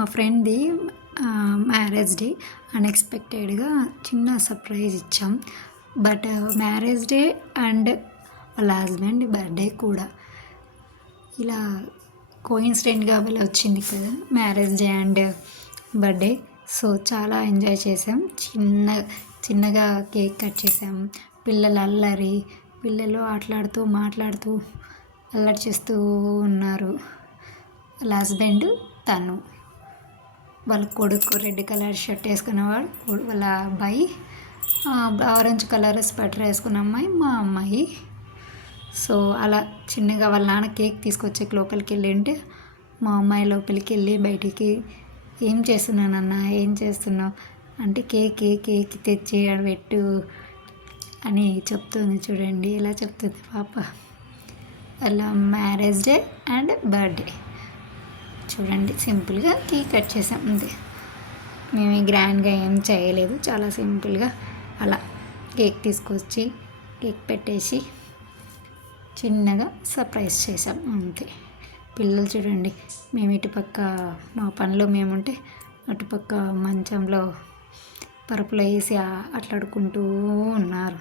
మా ఫ్రెండ్ది marriage day అన్ఎక్స్పెక్టెడ్గా చిన్న సర్ప్రైజ్ ఇచ్చాం. బట్ మ్యారేజ్ డే అండ్ వాళ్ళ హస్బెండ్ బర్త్డే కూడా ఇలా కోయిన్సిడెంట్గా భలే వచ్చింది కదా, marriage day and birthday. So చాలా ఎంజాయ్ చేసాం. చిన్నగా కేక్ కట్ చేసాం. పిల్లలు అల్లరి, పిల్లలు ఆటలాడుతూ మాట్లాడుతూ అల్లరి చేస్తూ ఉన్నారు. వాళ్ళ హస్బెండ్, తను, వాళ్ళ కొడుకు రెడ్ కలర్ షర్ట్ వేసుకున్నవాడు, వాళ్ళ అబ్బాయి ఆరెంజ్ కలర్ స్వెటర్ వేసుకున్న అమ్మాయి, మా అమ్మాయి. సో అలా చిన్నగా వాళ్ళ నాన్న కేక్ తీసుకొచ్చే లోపలికి వెళ్ళి మా అమ్మాయి లోపలికి వెళ్ళి బయటికి, ఏం చేస్తున్నానన్నా, ఏం చేస్తున్నావు అంటే, కేక్ తెచ్చి ఆడ పెట్టు అని చెప్తుంది. చూడండి ఎలా చెప్తుంది పాప. అలా మ్యారేజ్ డే అండ్ బర్త్డే చూడండి, సింపుల్గా కేక్ కట్ చేసాం అంతే. మేము గ్రాండ్గా ఏం చేయలేదు, చాలా సింపుల్గా అలా కేక్ తీసుకొచ్చి కేక్ పెట్టేసి చిన్నగా సర్ప్రైజ్ చేసాం అంతే. పిల్లలు చూడండి, మేము ఇటుపక్క మా పనిలో మేముంటే అటుపక్క మంచంలో పరుపులో వేసి అట్లాడుకుంటూ ఉన్నారు.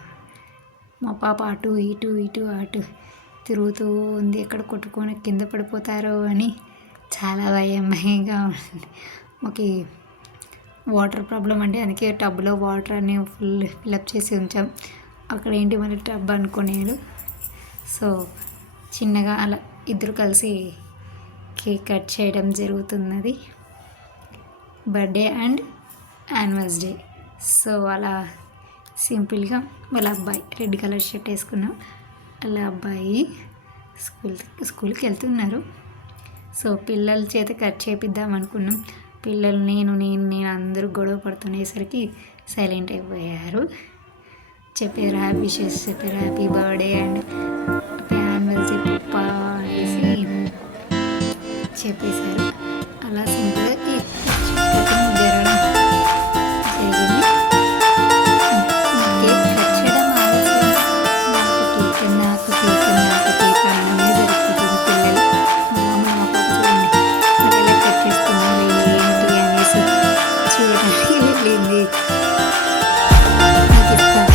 మా పాప అటు అటు తిరుగుతూ ఉంది, ఎక్కడ కొట్టుకొని కింద పడిపోతారో అని చాలా భయంగా ఉంది. మాకు వాటర్ ప్రాబ్లం అంటే అందుకే టబ్లో వాటర్ అన్నీ ఫుల్ ఫిల్అప్ చేసి ఉంచాం. అక్కడ ఏంటి మన టబ్ అనుకునేది. సో చిన్నగా అలా ఇద్దరు కలిసి కేక్ కట్ చేయడం జరుగుతున్నది, బర్త్డే అండ్ యానివర్స్ డే. సో అలా సింపుల్గా వాళ్ళ అబ్బాయి రెడ్ కలర్ షర్ట్ వేసుకున్నాం. వాళ్ళ అబ్బాయి స్కూల్కి వెళ్తున్నారు. సో పిల్లల చేత కట్ చేపిద్దాం అనుకున్నాం. పిల్లలు నేను అందరూ గొడవ పడుతునేసరికి సైలెంట్ అయిపోయారు. చెప్పారు, హ్యాపీ విషెస్ చెప్పారు, happy birthday and happy anniversary పప్పా అనేసి చెప్పేశారు. అలా సింపుల్గా కేక్ కటింగ్ జరగడం జరిగింది. కేక్ కట్ చేయడం ఆలస్యం, నాకు కేక్ అనడమే జరుగుతుంది. పిల్లలు మా పాప చూడండి పిల్లలు కట్ చేస్తున్నారు ఏంటి అనేసి చూడడానికి వెళ్ళింది. నాకు ఇస్తాను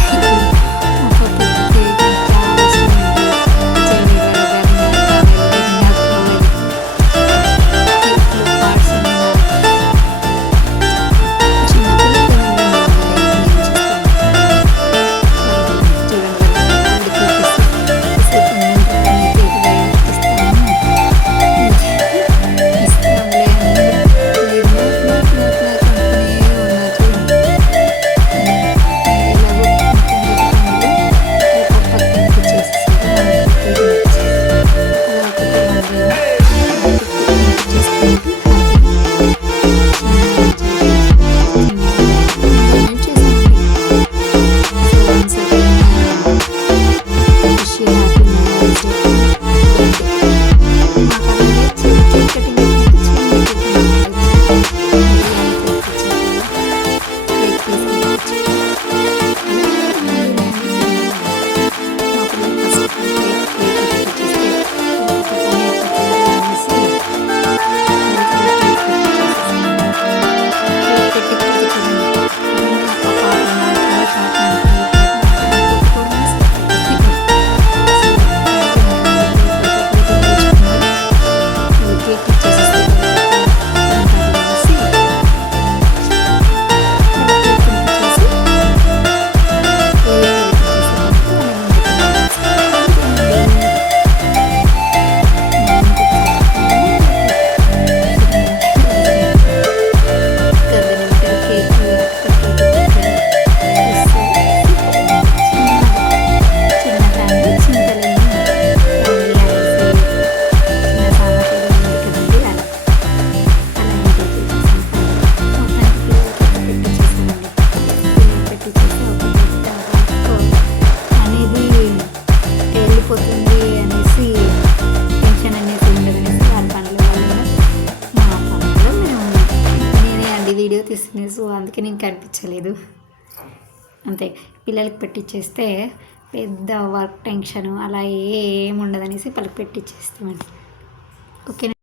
వీడియో తీస్తుంది. సో అందుకే నేను కనిపించలేదు అంతే. పిల్లలకి పెట్టించేస్తే పెద్ద వర్క్ టెన్షన్ అలా ఏముండదనేసి వాళ్ళకి పెట్టించేస్తామండి. ఓకేనా.